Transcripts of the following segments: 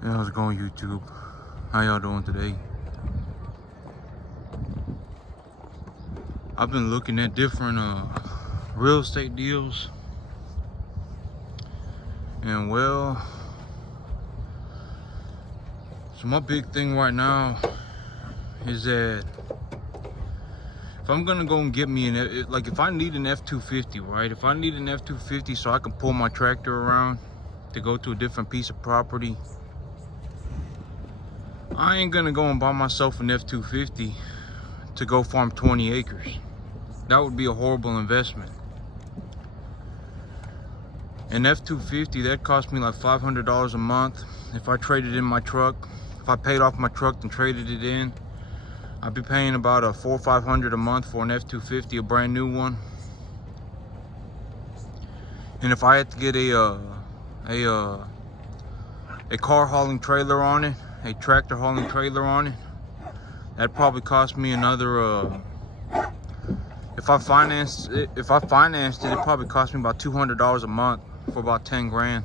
Hey, how's it going, YouTube? How y'all doing today? I've been looking at different real estate deals, and well, so my big thing right now is that if I'm gonna go and get me like if I need an F-250, right? If I need an F-250 so I can pull my tractor around to go to a different piece of property, I ain't gonna go and buy myself an F-250 to go farm 20 acres. That would be a horrible investment. An F-250, that cost me like $500 a month. If I traded in my truck, if I paid off my truck and traded it in, I'd be paying about $400 or $500 a month for an F-250, a brand new one. And if I had to get a car hauling trailer on it, a tractor hauling trailer on it, that'd probably cost me another if I financed it, it'd probably cost me about $200 a month for about 10 grand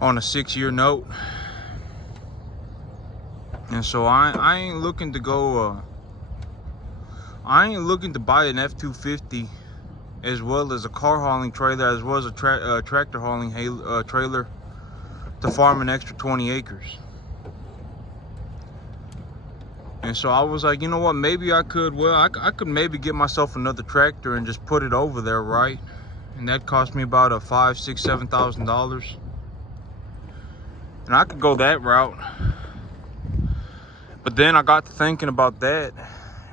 on a 6-year note. And so I ain't looking to go I ain't looking to buy an F-250 as well as a car hauling trailer, as well as a tractor hauling trailer to farm an extra 20 acres. And so I was like, you know what, maybe I could, I could maybe get myself another tractor and just put it over there, right? And that cost me about $5,000, $6,000, $7,000. And I could go that route. But then I got to thinking about that,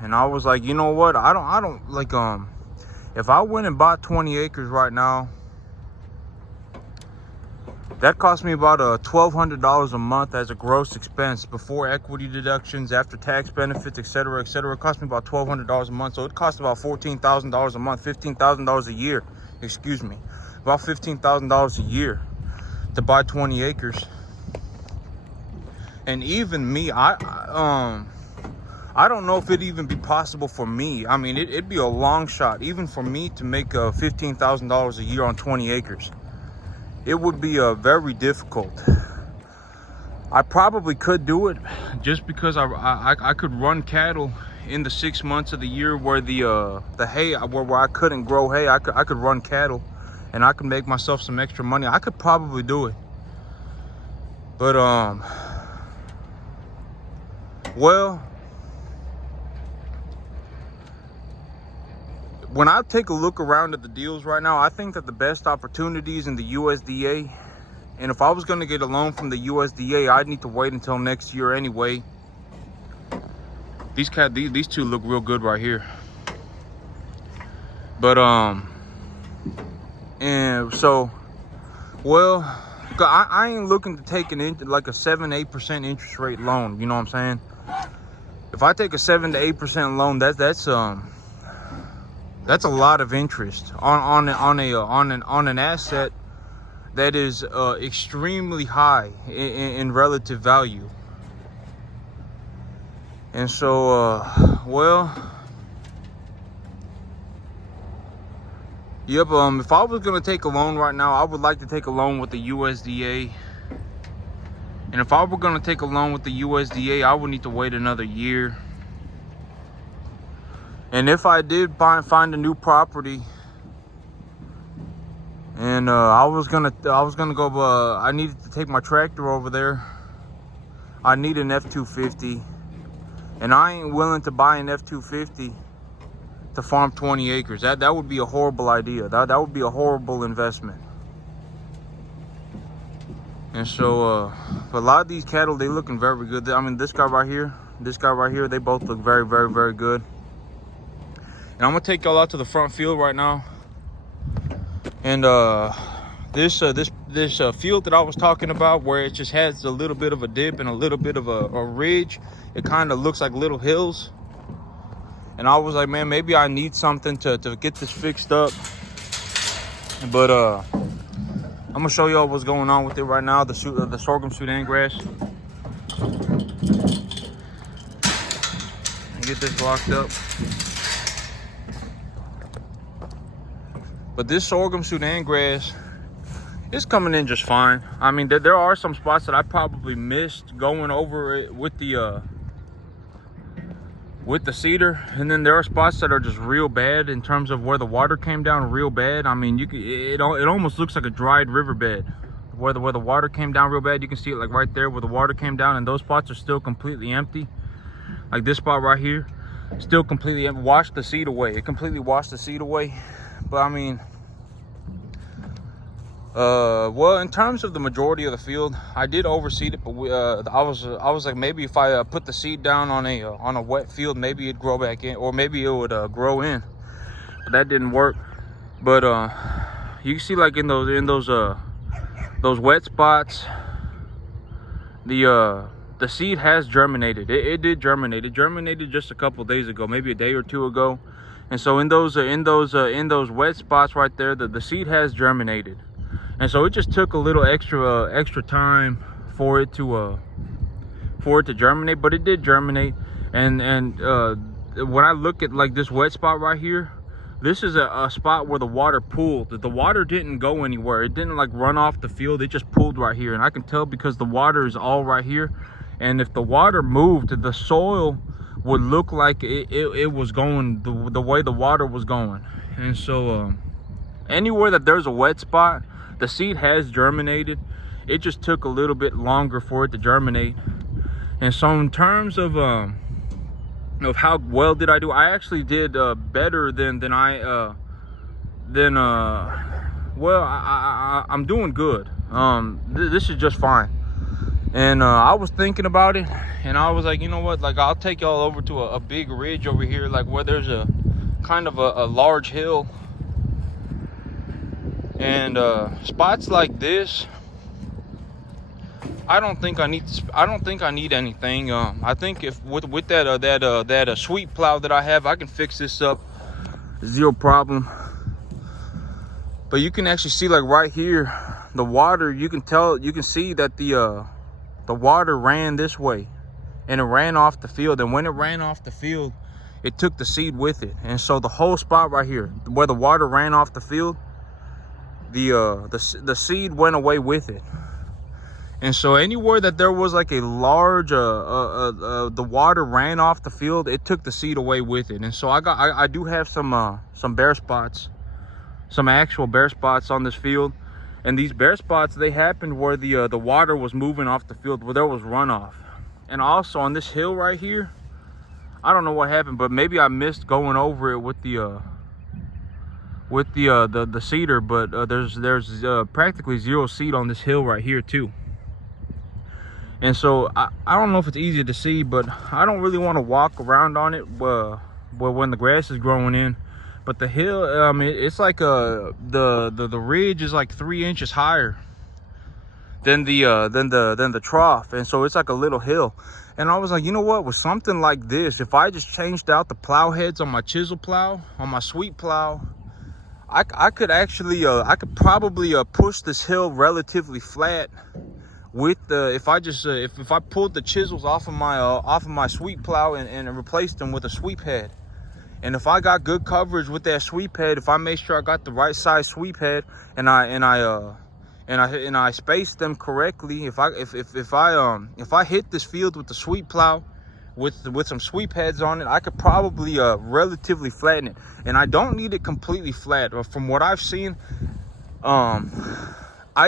and I was like, you know what, I don't like, if I went and bought 20 acres right now, that cost me about $1,200 a month as a gross expense before equity deductions, after tax benefits, etc., etc. It cost me about $1,200 a month. So it cost about $14,000 a month, $15,000 a year. Excuse me, about $15,000 a year to buy 20 acres. And even me, I don't know if it'd even be possible for me. I mean, it'd be a long shot, even for me, to make $15,000 a year on 20 acres. It would be very difficult. I probably could do it just because I could run cattle in the 6 months of the year where the hay, where I couldn't grow hay. I could run cattle, and I could make myself some extra money. I could probably do it. But well, when I take a look around at the deals right now, I think that the best opportunities in the USDA, and if I was going to get a loan from the USDA, I'd need to wait until next year anyway. These two look real good right here. But and so, well, I ain't looking to take like a 7-8% interest rate loan. You know what I'm saying? If I take a 7 to 8% loan, that's a lot of interest on an asset that is extremely high in relative value. And so well, yep, if I was gonna take a loan right now, I would like to take a loan with the USDA. And if I were gonna take a loan with the USDA, I would need to wait another year. And if I did find a new property, and I was gonna go, I needed to take my tractor over there, I need an F-250, and I ain't willing to buy an F-250 to farm 20 acres. That would be a horrible idea. That would be a horrible investment. And so a lot of these cattle, they looking very good. I mean, this guy right here, they both look very, very, very good. And I'm gonna take y'all out to the front field right now. And this field that I was talking about, where it just has a little bit of a dip and a little bit of a ridge, it kind of looks like little hills. And I was like, man, maybe I need something to get this fixed up. But I'm gonna show y'all what's going on with it right now. The sorghum Sudan grass. And get this locked up. But this sorghum Sudan grass It's coming in just fine. I mean, there are some spots that I probably missed going over it with the cedar, and then there are spots that are just real bad in terms of where the water came down real bad. I mean, it almost looks like a dried riverbed where the water came down real bad. You can see it like right there where the water came down, and those spots are still completely empty. Like this spot right here, still completely empty. Washed the seed away. It completely washed the seed away. But I mean, well, in terms of the majority of the field, I did overseed it, but I was like, maybe if I put the seed down on a wet field, maybe it'd grow back in, or maybe it would grow in. But that didn't work. But you can see, like in those wet spots, the seed has germinated. It did germinate. It germinated just a couple days ago, maybe a day or two ago. And so in those wet spots right there, the seed has germinated. And so it just took a little extra time for it to germinate, but it did germinate. And when I look at like this wet spot right here, this is a spot where the water pooled. The water didn't go anywhere. It didn't like run off the field. It just pooled right here, and I can tell because the water is all right here. And if the water moved, the soil would look like it was going the way the water was going. And so anywhere that there's a wet spot, the seed has germinated. It just took a little bit longer for it to germinate. And so in terms of how well did I do, I actually did better well, I'm doing good. This is just fine. And I was thinking about it, and I was like, you know what, like I'll take y'all over to a big ridge over here, like where there's a kind of a large hill. And spots like this, I don't think I need anything. I think if with that sweep plow that I have, I can fix this up, zero problem. But you can actually see, like right here, the water. You can see that the water ran this way, and it ran off the field. And when it ran off the field, it took the seed with it. And so the whole spot right here, where the water ran off the field, the seed went away with it. And so anywhere that there was like a large the water ran off the field, it took the seed away with it. And so I do have some bare spots, some actual bare spots on this field. And these bare spots, they happened where the water was moving off the field, where there was runoff. And also on this hill right here, I don't know what happened, but maybe I missed going over it with the cedar, but there's practically zero seed on this hill right here too. And so I don't know if it's easy to see, but I don't really want to walk around on it when the grass is growing in. But the hill, it's like the ridge is like 3 inches higher than the trough, and so it's like a little hill. And I was like, you know what, with something like this, if I just changed out the plow heads on my chisel plow, on my sweep plow, I could actually I could probably push this hill relatively flat with if I pulled the chisels off of my sweep plow and replaced them with a sweep head. And if I got good coverage with that sweep head, if I made sure I got the right size sweep head, and I spaced them correctly, if I hit this field with the sweep plow with some sweep heads on it, I could probably relatively flatten it. And I don't need it completely flat. From what I've seen, I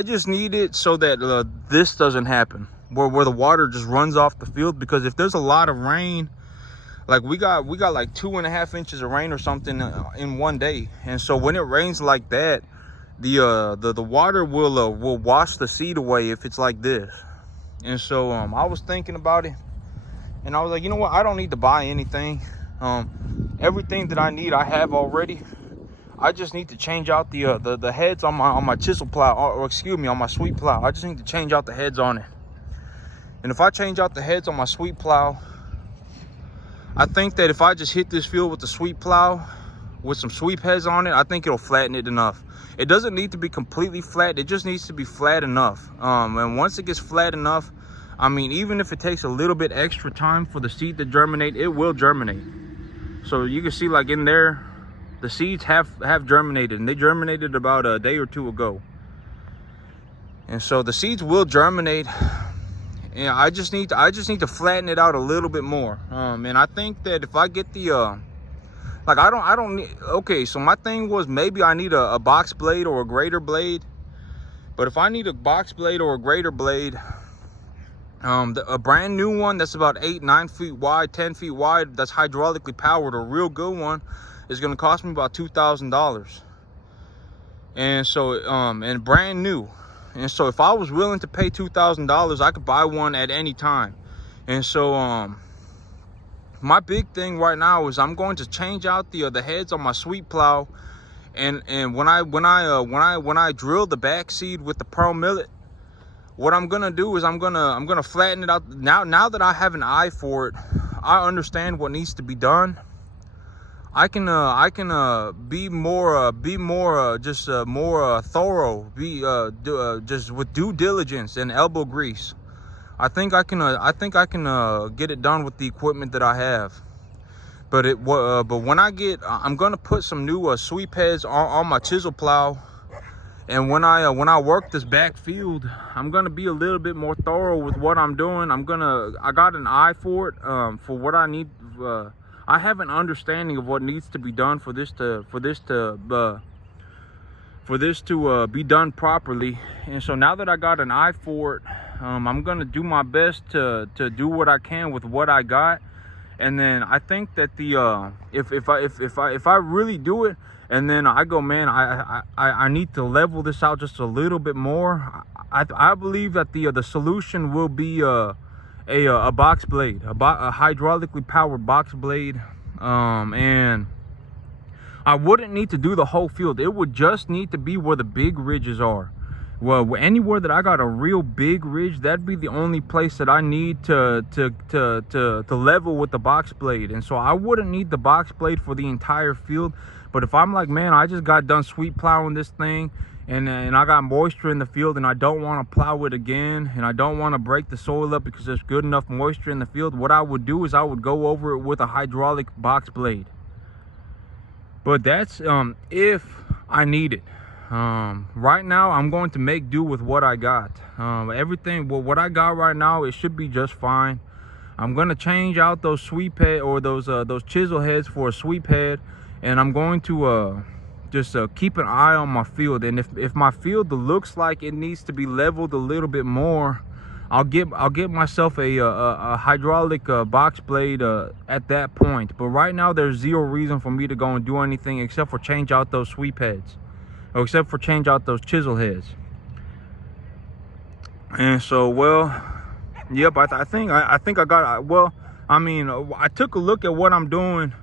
just need it so that this doesn't happen, where the water just runs off the field. Because if there's a lot of rain, like we got like 2.5 inches of rain or something in one day, and so when it rains like that, the water will wash the seed away if it's like this. And so I was thinking about it, and I was like, you know what, I don't need to buy anything. Everything that I need I have already. I just need to change out the heads on my chisel plow, or excuse me, on my sweep plow. I just need to change out the heads on it. And if I change out the heads on my sweep plow, I think that if I just hit this field with the sweep plow with some sweep heads on it, I think it'll flatten it enough. It doesn't need to be completely flat. It just needs to be flat enough. And once it gets flat enough, I mean, even if it takes a little bit extra time for the seed to germinate, it will germinate. So you can see, like in there, the seeds have germinated, and they germinated about a day or two ago. And so the seeds will germinate. And I just need to flatten it out a little bit more. And I think that if I get the like I don't need, okay, so my thing was maybe I need a box blade or a grater blade. But if I need a box blade or a grater blade, a brand new one that's about 8-9 feet wide, 10 feet wide, that's hydraulically powered, a real good one, is going to cost me about $2,000. And so and brand new. And so if I was willing to pay $2,000, I could buy one at any time. And so my big thing right now is I'm going to change out the heads on my sweep plow. And when I drill the back seed with the pearl millet, what I'm gonna do is I'm gonna flatten it out. Now that I have an eye for it, I understand what needs to be done. I can be more thorough, just with due diligence and elbow grease. I think I can get it done with the equipment that I have. But when I'm gonna put some new sweep heads on my chisel plow, and when I work this back field, I'm gonna be a little bit more thorough with what I'm doing. I got an eye for it, for what I need. I have an understanding of what needs to be done for this to be done properly. And so now that I got an eye for it, I'm gonna do my best to do what I can with what I got. And then I think that if I really do it, and then I go, man, I need to level this out just a little bit more, I believe that the solution will be a box blade, a hydraulically powered box blade. And I wouldn't need to do the whole field. It would just need to be where the big ridges are. Well, anywhere that I got a real big ridge, that'd be the only place that I need to level with the box blade. And so I wouldn't need the box blade for the entire field. But if I'm like, man, I just got done sweep plowing this thing, and I got moisture in the field, and I don't want to plow it again, and I don't want to break the soil up because there's good enough moisture in the field, what I would do is I would go over it with a hydraulic box blade. But that's if I need it. Right now I'm going to make do with what I got. What I got right now, it should be just fine. I'm going to change out those sweep head or those chisel heads for a sweep head, and I'm going to just keep an eye on my field. And if my field looks like it needs to be leveled a little bit more, I'll get myself a hydraulic box blade at that point. But right now there's zero reason for me to go and do anything except for change out those sweep heads, or except for change out those chisel heads. And so, well, yep, I think I got, well, I mean, I took a look at what I'm doing,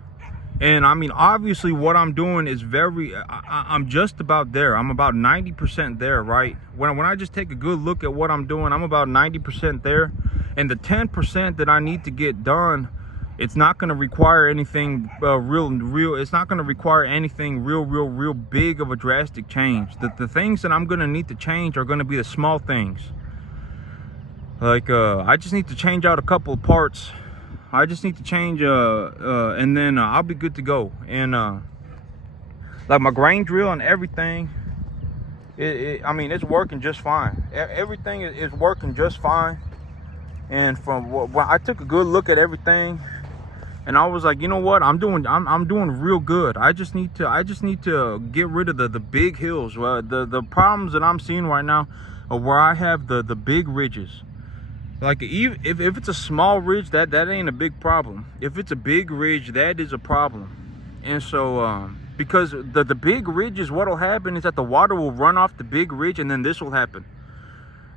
and I mean, obviously what I'm doing is I'm just about there. I'm about 90% there, right? When I just take a good look at what I'm doing, I'm about 90% there. And the 10% that I need to get done, it's not going to require anything real. It's not going to require anything real big of a drastic change. The things that I'm going to need to change are going to be the small things. Like I just need to change out a couple of parts. I just need to change and then I'll be good to go. And like my grain drill and everything, I mean, it's working just fine. Everything is working just fine. And from when I took a good look at everything, and I was like, you know what, I'm doing real good. I just need to get rid of the big hills. The problems that I'm seeing right now are where I have the big ridges. Like if it's a small ridge, that ain't a big problem. If it's a big ridge, that is a problem. And so because the big ridges, what'll happen is that the water will run off the big ridge, and then this will happen.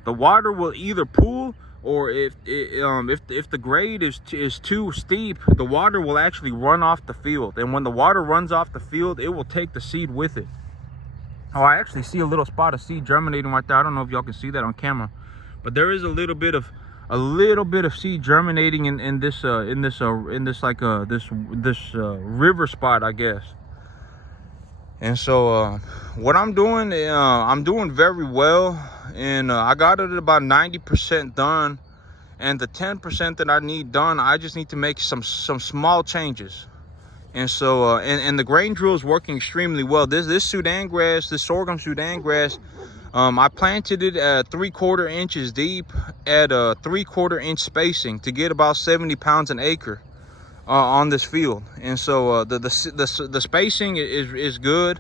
The water will either pool, or if the grade is too steep, the water will actually run off the field. And when the water runs off the field, it will take the seed with it. Oh, I actually see a little spot of seed germinating right there. I don't know if y'all can see that on camera, but there is a little bit of seed germinating in this river spot, I guess. And so what I'm doing very well, and I got it at about 90% done. And the 10% that I need done, I just need to make some small changes. And so and the grain drill is working extremely well. This Sudan grass, this sorghum Sudan grass, I planted it at 3/4 inches deep at a 3/4 inch spacing to get about 70 pounds an acre on this field. And so the spacing is good.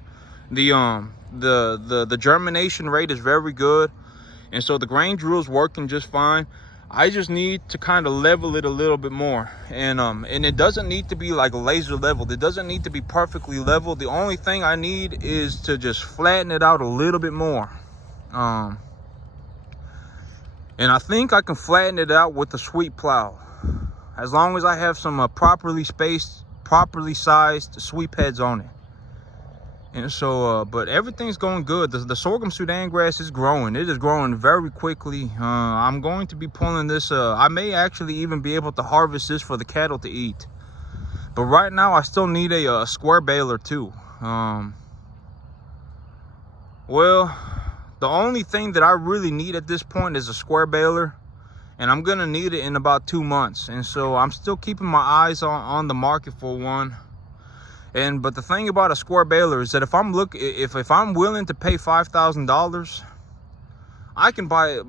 The germination rate is very good, and so the grain drill is working just fine. I just need to kind of level it a little bit more, and it doesn't need to be like laser leveled. It doesn't need to be perfectly leveled. The only thing I need is to just flatten it out a little bit more. And I think I can flatten it out with the sweep plow, as long as I have some properly spaced, properly sized sweep heads on it. And so, but everything's going good. The sorghum Sudan grass is growing. It is growing very quickly. I'm going to be pulling this. I may actually even be able to harvest this for the cattle to eat. But right now, I still need a square baler too. Well, the only thing that I really need at this point is a square baler. And I'm gonna need it in about 2 months. And so I'm still keeping my eyes on the market for one. But the thing about a square baler is that if I'm willing to pay $5,000, I can buy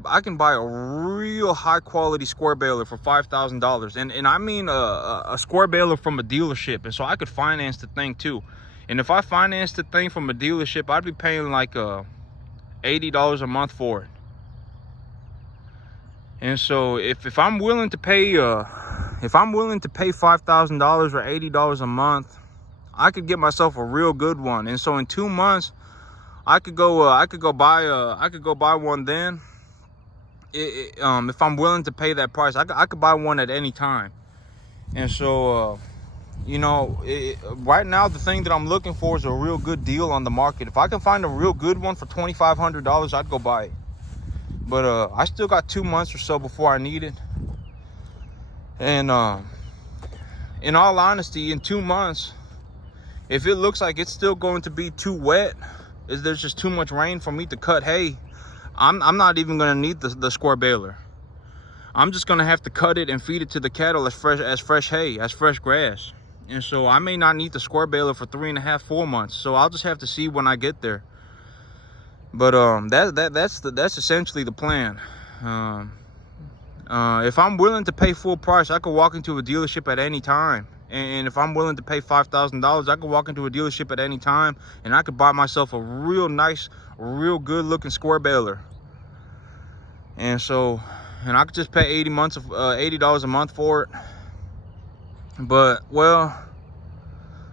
a real high quality square baler for $5,000, and I mean a square baler from a dealership. And so I could finance the thing too. And if I financed the thing from a dealership, I'd be paying like $80 a month for it. And so if I'm willing to pay $5,000 or $80 a month, I could get myself a real good one. And so in 2 months, I could go buy one then. If I'm willing to pay that price, I could buy one at any time. And so, you know, right now the thing that I'm looking for is a real good deal on the market. If I can find a real good one for $2,500, I'd go buy it. But I still got 2 months or so before I need it. And in all honesty, in 2 months, if it looks like it's still going to be too wet, there's just too much rain for me to cut hay, I'm not even going to need the square baler. I'm just going to have to cut it and feed it to the cattle as fresh hay, as fresh grass. And so I may not need the square baler for 3.5, 4 months. So I'll just have to see when I get there. But that's essentially the plan. If I'm willing to pay full price, I could walk into a dealership at any time. And if I'm willing to pay $5,000, I could walk into a dealership at any time and I could buy myself a real nice, real good looking square baler. And so, and I could just pay $80 a month for it. But, well,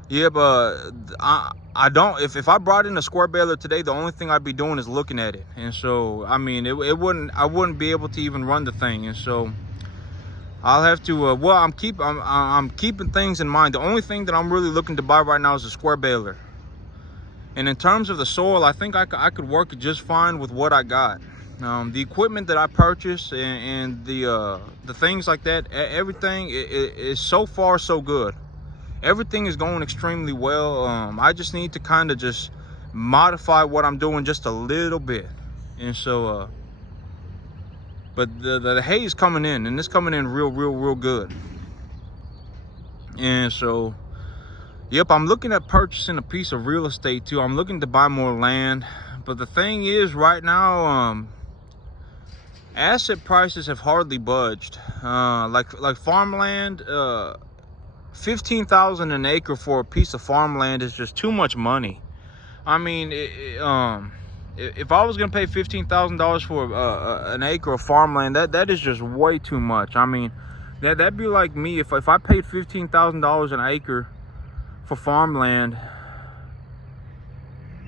yeah, but I don't, if I brought in a square baler today, the only thing I'd be doing is looking at it. And so, I mean, I wouldn't be able to even run the thing. And so I'll have to, well, I'm keeping things in mind. The only thing that I'm really looking to buy right now is a square baler. And in terms of the soil, I think I could work it just fine with what I got. The equipment that I purchased and the things like that, everything is so far so good. Everything is going extremely well. I just need to kind of just modify what I'm doing just a little bit. And so, but the hay is coming in, and it's coming in real good. And so, yep, I'm looking at purchasing a piece of real estate too. I'm looking to buy more land. But the thing is, right now, asset prices have hardly budged. Like farmland, $15,000 an acre for a piece of farmland is just too much money. I mean, if I was gonna pay $15,000 for an acre of farmland, that is just way too much. I mean, that'd be like me if I paid $15,000 an acre for farmland.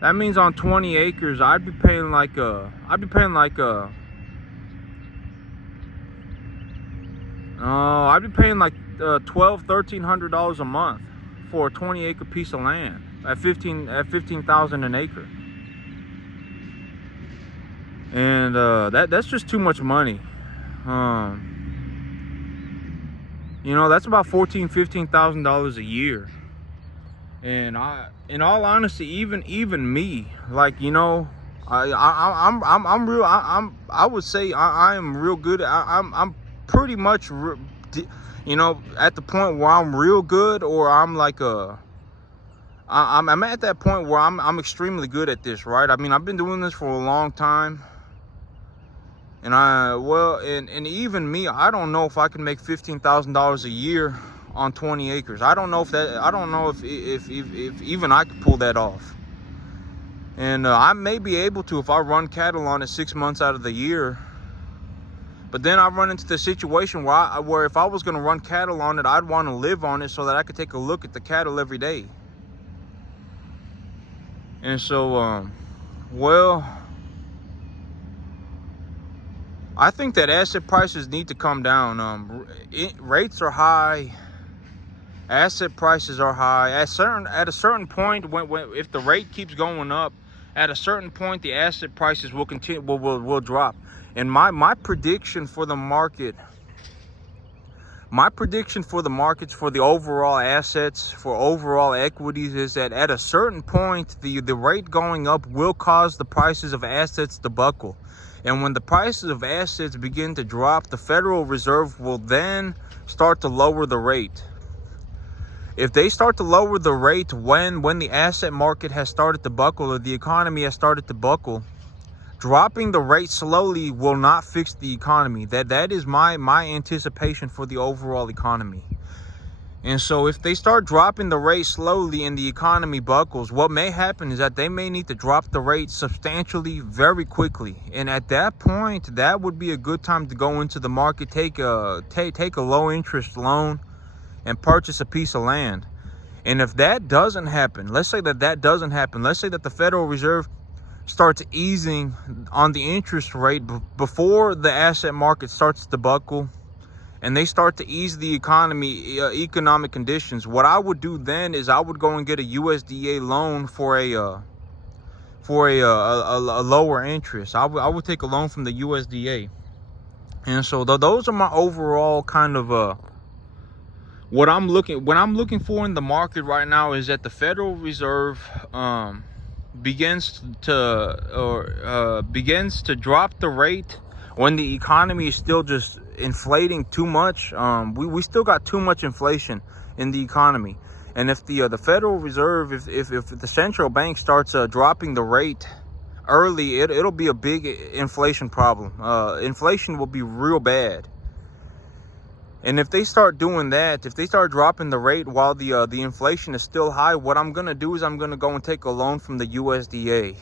That means on 20 acres, I'd be paying like $1,200-$1,300 a month for a 20-acre piece of land at $15,000 an acre. And that's just too much money. You know, that's about $14,000-$15,000 a year. And in all honesty, even me, like, you know, I would say I am real good. I'm pretty much, you know, at the point where I'm real good, or I'm like I'm at that point where I'm extremely good at this, right? I mean, I've been doing this for a long time. And and even me, I don't know if I can make $15,000 a year on 20 acres. I don't know if even I could pull that off. And I may be able to if I run cattle on it 6 months out of the year. But then I run into the situation where if I was going to run cattle on it, I'd want to live on it so that I could take a look at the cattle every day. And so, I think that asset prices need to come down. Rates are high. Asset prices are high. At a certain point, if the rate keeps going up, at a certain point the asset prices will continue will drop. And my prediction for the market, for the overall assets, for overall equities, is that at a certain point the rate going up will cause the prices of assets to buckle. And when the prices of assets begin to drop, the Federal Reserve will then start to lower the rate. If they start to lower the rate when the asset market has started to buckle, or the economy has started to buckle, dropping the rate slowly will not fix the economy. That is my anticipation for the overall economy. And so if they start dropping the rate slowly and the economy buckles, what may happen is that they may need to drop the rate substantially very quickly. And at that point, that would be a good time to go into the market, take a low interest loan and purchase a piece of land. And if that doesn't happen, let's say that the Federal Reserve starts easing on the interest rate before the asset market starts to buckle, and they start to ease the economic conditions, what I would do then is I would go and get a USDA loan for a lower interest. I would take a loan from the USDA. And so those are my overall kind of what I'm looking for in the market right now, is that the Federal Reserve begins to drop the rate when the economy is still just inflating too much. We still got too much inflation in the economy. And if the Federal Reserve, if the central bank starts dropping the rate early, it'll be a big inflation problem. Inflation will be real bad. And if they start doing that, if they start dropping the rate while the inflation is still high, what I'm gonna do is I'm gonna go and take a loan from the USDA.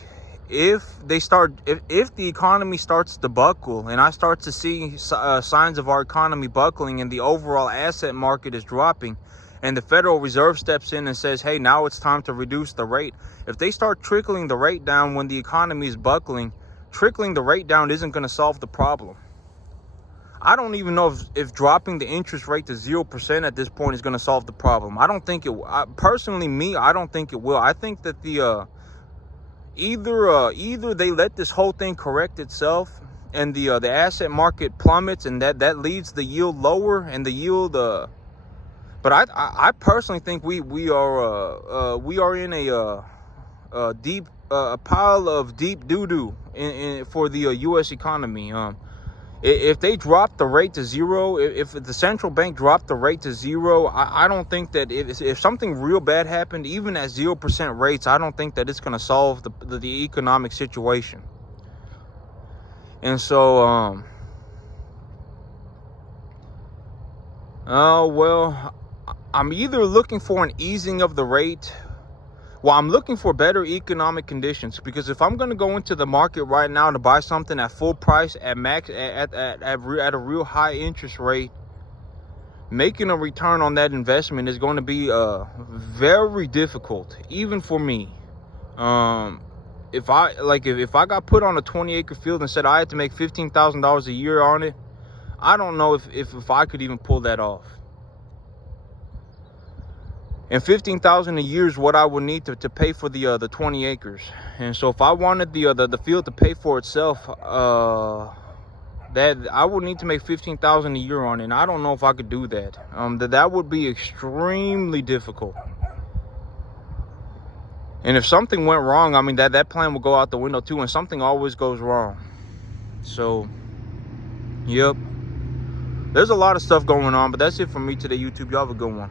If the economy starts to buckle, and I start to see signs of our economy buckling and the overall asset market is dropping, and the Federal Reserve steps in and says, hey, now it's time to reduce the rate. If they start trickling the rate down when the economy is buckling, trickling the rate down isn't going to solve the problem. I don't even know if dropping the interest rate to 0% at this point is going to solve the problem. I don't think it personally, I don't think it will. I think that either they let this whole thing correct itself and the asset market plummets, and that leads the yield lower, and the yield but I personally think we are in a deep pile of deep doo-doo for the US economy. If they drop the rate to zero, if the central bank dropped the rate to zero, I don't think that if something real bad happened, even at 0% rates, I don't think that it's going to solve the economic situation. And so, I'm either looking for an easing of the rate. Well, I'm looking for better economic conditions, because if I'm going to go into the market right now to buy something at full price, at a real high interest rate, making a return on that investment is going to be very difficult, even for me. If I got put on a 20-acre field and said I had to make $15,000 a year on it, I don't know if I could even pull that off. And $15,000 a year is what I would need to pay for the 20 acres. And so if I wanted the field to pay for itself, that I would need to make $15,000 a year on it. And I don't know if I could do that. That would be extremely difficult. And if something went wrong, I mean, that plan will go out the window too. And something always goes wrong. So, yep. There's a lot of stuff going on, but that's it for me today, YouTube. Y'all have a good one.